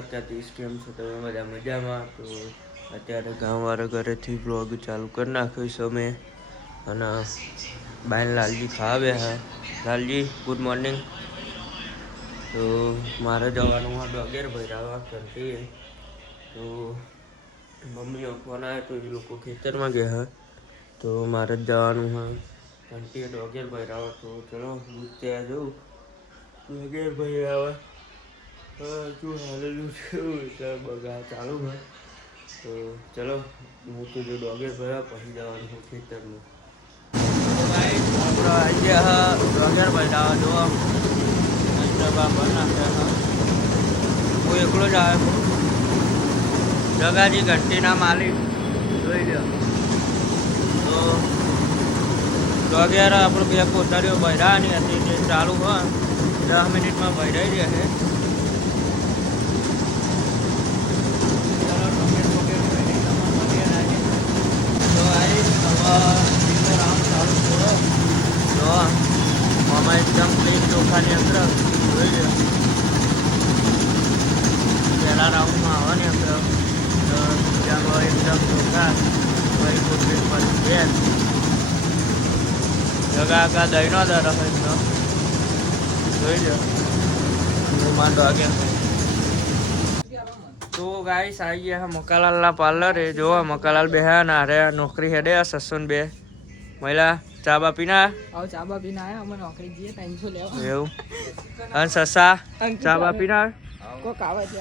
દ્વારકાધીશ કેમ છો તમે બધા મજામાં? તો અત્યારે ગામવાળા ઘરેથી બ્લોગ ચાલુ કરી નાખ્યો છે અમે અને બાઈન લાલજી ખાવા બેહા. Lalji good morning. તો મારે જવાનું હોય ડોગેર ભરાવા ઘંટી. તો મમ્મીનો ફોન આવ્યો તો એ લોકો ખેતરમાં ગયા હા. તો મારે જ જવાનું હોય ઘંટીએ ડોગેર ભરાવા. તો ચલો દૂધ ત્યાં જવું ડોગેર ભરાવા. શું હાલેલું છે બગા ચાલુ હોય. તો ચલો હું તો જો ડોગેર ભરા પછી જવાનું હું ખેતરમાં. આપણે આવી ગયા ડોગેર ભરાવા જોવા નાખ્યા. હું એકલો જ આવ્યો જગાજી ઘંટીના માલિક જોઈ લો. તો ડોગેર આપણે બે કોતરીઓ ભરાવાની હતી જે ચાલુ હોય 10 મિનિટમાં ભરાઈ જશે. આમાં એકદમ ક્લીન ચોખાની અંદર જોઈ લો. પહેલા રાઉન્ડમાં આવવાની અંદર બીજામાં એકદમ ચોખા ફરી કોથળી ફરી બે જગા આગા દહીંનો દર હોય જોઈ લો. એમાં ડોગે તો ગાઈસ આવી ગયા મકાલાલના પાર્લરે. જોવા મકાલાલ બેહ્યા ને અરે નોકરી હેડે સસુન બે મહિલા ચા બા પીના ચા બા પીને આયા અમે નોકરી જઈએ 300 લેવા એવું. અને સસા ચા બા પીના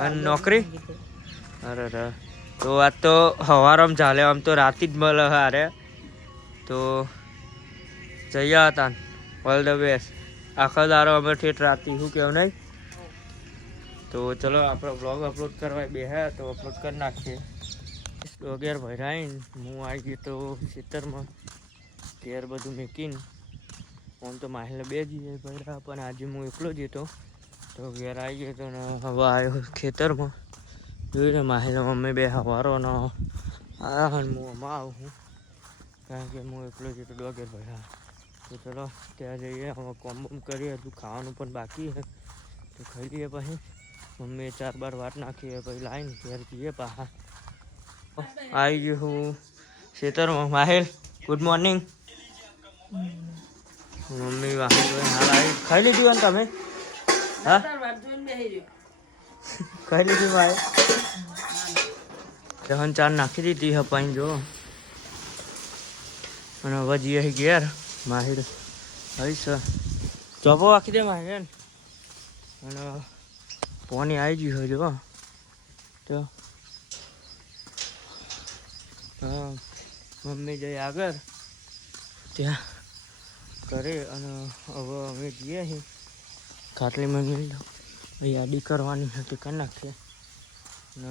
અને નોકરી. અરે તો આજ તો હવારમ ચાલે આમ તો રાતી જ મળે હારે. તો જઈએ હતા ઓલ ધ બેસ્ટ. આખો દારો અમે ઠેઠ રાતી શું કેવું નહીં. તો ચલો આપણે બ્લોગ અપલોડ કરવા બેહ્યા તો અપલોડ કરી નાખીએ. ડોગેર ભરાઈને હું આવી ગયો તો ખેતરમાં ઘેર બધું મેકીને. આમ તો માહિલ બે જઈએ ભર્યા પણ આજે હું એકલો જ હતો તો ઘેર આવી ગયો તો ને હવે આવ્યો ખેતરમાં. જોઈને માહિલ મમ્મી બે હવારો ને આવ્યા હું આમાં આવું છું કારણ કે હું એકલો જ હતો ડોગેર ભર્યા. તો ચલો ત્યાં જઈએ હવે કોમ બોમ કરીએ. હજુ ખાવાનું પણ બાકી છે તો ખાઈ લઈએ. પછી મમ્મીએ 4 વાર નાખીએ પછી લાવીને ઘેર જઈએ. પાછા આવી ગયો હું ખેતરમાં. માહિલ ગુડ મોર્નિંગ. મમ્મી વાહન હાલ આવી ખાઈ લીધું ને તમે? હા ખાઈ લીધું ભાઈ. દહન 4 નાખી દીધી હપાઈ જો. અને હવે જઈએ ઘેર. માહિર હઈશ ચોપો વાંખી દે માહિર. અને પોની આવી ગયું જો. તો હા મમ્મી જઈ આગળ ત્યાં કરે અને હવે અમે જઈએ અહીં ખાટલીમાં મિલ યાદી કરવાની હતી કરી નાખીએ. ને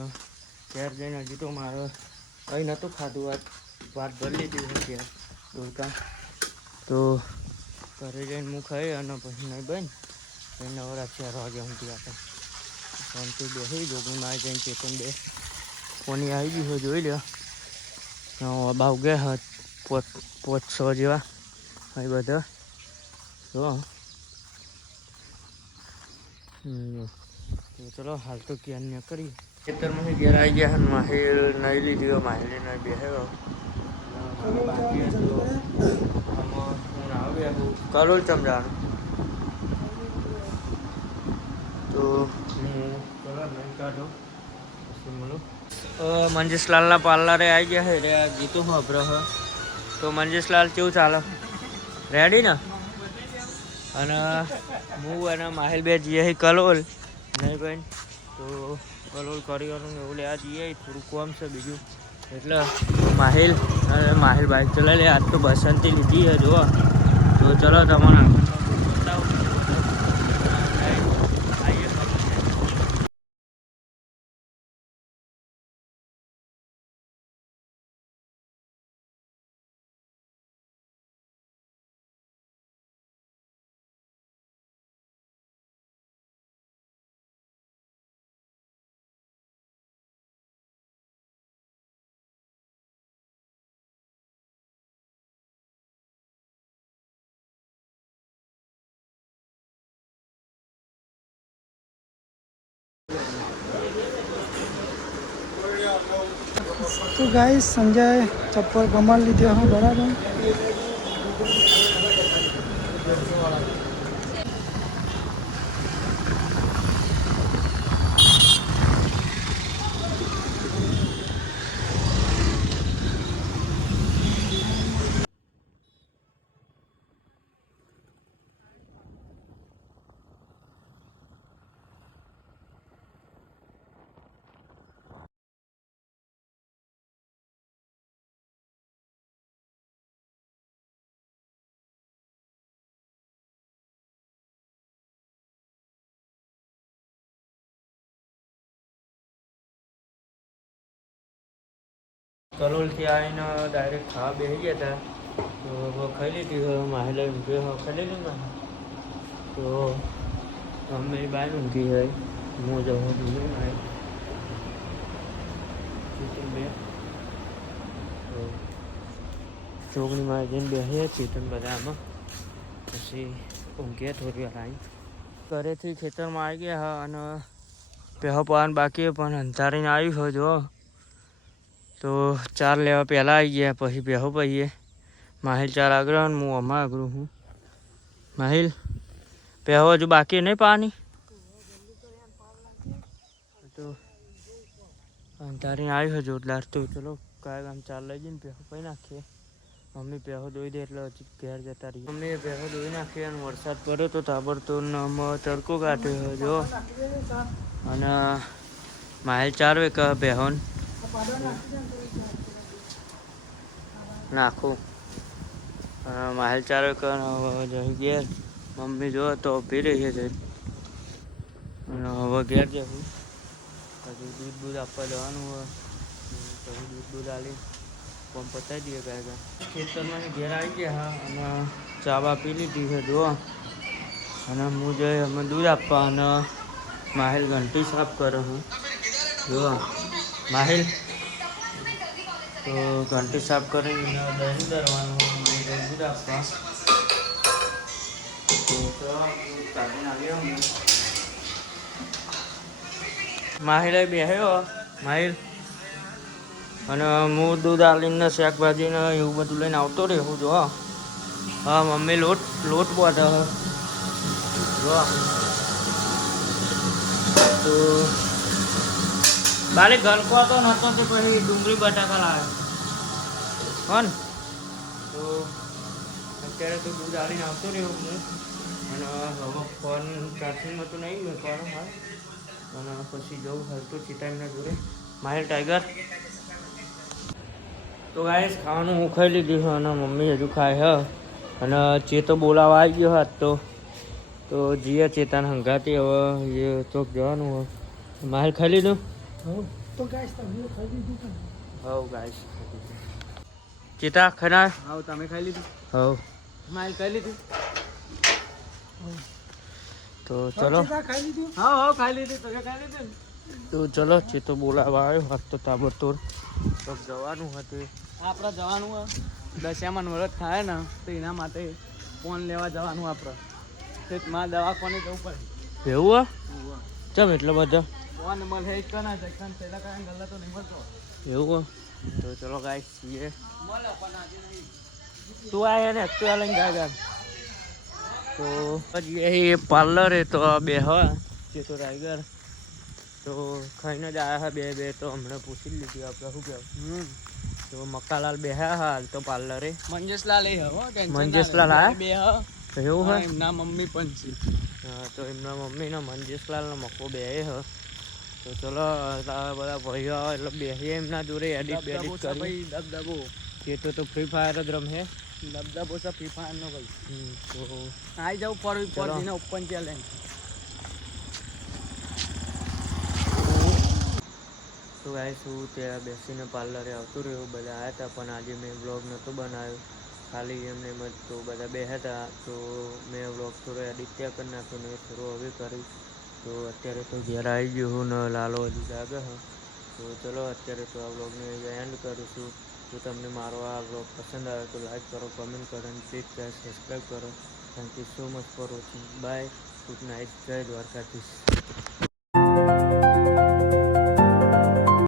ઘેર જઈને હજુ તો મારે કંઈ નહોતું ખાધું. વાત ભરી લીધી છે ત્યાં દોડકા. તો ઘરે જઈને હું ખાઈ અને પછી નહીં બન પછી નવરા 4 વાગે ઊંઘી આપણે ફોનથી બેસી જોગી મારે જઈને ચેતન બે ફોની આવી ગઈ હોય જોઈ લ્યો. બાવ ગયા 5-6 જેવા અહીં બધા તો ચલો હાલ તો ક્યાં ન કરીએ. ખેતરમાં ઘેર આવી ગયા. માહિલ નહીં લીધી માહિલ નહીં બેહ્યો બાકી તો આમાં હું આવ્યો કલોલ ચમજાનું. તો હું કલર નહીં કાઢો પછી મળું. મંજેશલાલના પાર્લરે આવી ગયા છે. ગીતું હું અભ્રહ. તો મંજેશલાલ કેવું ચાલે? રેડી ને? અને હું અને માહિલ બે જઈએ કલોલ નહીં ભાઈ. તો કલોલ કરીવાનું એવું લેવા જઈએ. થોડું કોમ છે બીજું એટલે માહિલ બાઇક ચલાવી લે. આજ તો બસંતી લીધી છે જુઓ. તો ચલો તમારા તો ગાઈસ સંજય ચપ્પલ કમાલ લીધો હા બરાબર. કલોલથી આવીને ડાયરેક્ટ ખાવા બેસી ગયા હતા તો ખાઈ લીધી માહેલે ખાઈ લીધી ને તો અમે બહાર ઊંઘી હોય હું જવું બીજું ના બે તો ચોકડીમાં જઈને બેસીએ ચેતન બધા આમાં પછી ઊંઘીએ થોડી વાર આવી ઘરેથી ખેતરમાં આવી ગયા હા અને પહેવા પાવાનું બાકી પણ અંધારીને આવ્યું હોય જો તો ચાર લેવા પહેલાં આવી ગયા પછી પહેવો પહીએ માહિલ ચાર આગળ હું આમાં આગળ હું માહિલ પહેવો હજુ બાકી નહીં પાણી તો અંધારીને આવ્યું હોય જોરદાર તો ચલો કાંઈ આમ ચાર લઈ જઈને પહેવો પહી નાખીએ મમ્મી પહેવો દોઈ દે એટલે હજી ઘેર જતા રહીએ મમ્મીએ પહેવો દોઈ નાખીએ અને વરસાદ પડ્યો તો તાબડતોડ તડકો કાઢ્યો જો અને માહિલ ચાર વેક પહેવન નાખું માહિલ ચારો જઈ ઘેર મમ્મી જો તો ઊભી રહી છે અને હવે ઘેર જશું હજુ દૂધ આપવા જવાનું હોય પછી દૂધ આલી કોમ પતાવી દઈએ કાંઈ ખેતરમાં ઘેર આવી ગયા હા અને ચા બા પી લીધી છે જુઓ અને હું જઈ અમે દૂધ આપવા અને માહિલ ઘંટી સાફ કરું હું જુઓ માહિલ તો ઘંટી સાફ કરીને દહીં દરવાનું દૂધ આપવા કાઢીને આવ્યો હું માહિલ બેહ્યો માહિલ અને હું દૂધ આલીને શાકભાજીને એવું બધું લઈને આવતો રહ્યો જો હા મમ્મી લોટ બોટ જો તો બારે ગલકો તો નતો તે પછી ડુંગળી બટાકા લાવ્યો હો ને તો અત્યારે તો દૂધ આવીને આવતો રહ્યો હું અને હવે ફોન ચાર્જિંગમાં તો નહીં મૂકવાનો હા અને પછી જવું હાલ તો ચીટાઈમના જોડે માહિલ ટાઈગર તો ગાઈસ ખાવાનું હું ખાઈ લીધું છે અને મમ્મી હજુ ખાય છે અને ચેતો બોલાવા આવી ગયો હાથ તો જીએ ચેતાને હંગાતી હવે એ ચોક જવાનું હોય માહિલ ખાઈ લીધું તો ગાઈસ તમે ખાઈ લીધું હવ ગાઈસ ચેતા ખાના હા તમે ખાઈ લીધું હવ માલ ખાઈ લીધું તો ચલો ખાઈ લીધું હા ખાઈ લીધું તમે ખાઈ લીધું તો ચલો ચેતો બોલાવા આવ્યો હાથ તો તાબડતોડ ચોક જવાનું હતું આપણે જવાનું હોય દશમાનું વ્રત થાય ને તો એના માટે ફોન લેવા જવાનું આપણે ખેતમાં દવાખાને જવું પડે એવું ચમ એટલો બધો ફોન મળે જ કના જખન પેલા કાંઈ ગલ્લા તો નહીં મળતો એવું તો ચલો ગાઈસ છીએ તું આયા ને તું લઈને ગયા તો એ પાર્લર એ તો બે હા જે તો ટાઈગર તો ખાઈને જ આવ્યા હા બે તો હમણાં પૂછી લીધી આપણે શું કહેવું તો મક્કાલાલ બેહ્યા હાલ તો પાર્લરે મંજેશલાલ એ હો મંજેશલાલ હા બે હા એવું હોય એમના મમ્મી પણ છે હા તો એમના મમ્મીના મંજેશલાલનો મક્કો બે હ તો ચલો બધા ભાઈઓ આવે એટલે બેસીએ એમના જોડે એડિટ કરી દબદબો એ તો ફ્રી ફાયર જ રમે દબદબો છે ફ્રી ફાયર નો ભાઈ તો આવી જાવ પર દિને ઓપન ચેલેન્જ તો ગાઈસ હું ત્યાં બેસીને પાર્લરે આવતું રહ્યું બધા આવ્યા હતા પણ આજે મેં વ્લોગ નહોતો બનાવ્યો ખાલી એમને એમ જ તો બધા બેઠા હતા તો મેં વ્લોગ થોડો એડિટ ત્યાં કરી નાખ્યો ને થોડો હવે કરી તો અત્યારે તો ઘેર આવી ગયો હું ને લાલો હજી જાગે હા તો ચલો અત્યારે તો આ વ્લોગને એન્ડ કરું છું જો તમને મારો આ વ્લોગ પસંદ આવે તો લાઈક કરો કમેન્ટ કરો અને પ્લીઝ સબસ્ક્રાઈબ કરો thank you so much for watching bye good night જય દ્વારકાધીશ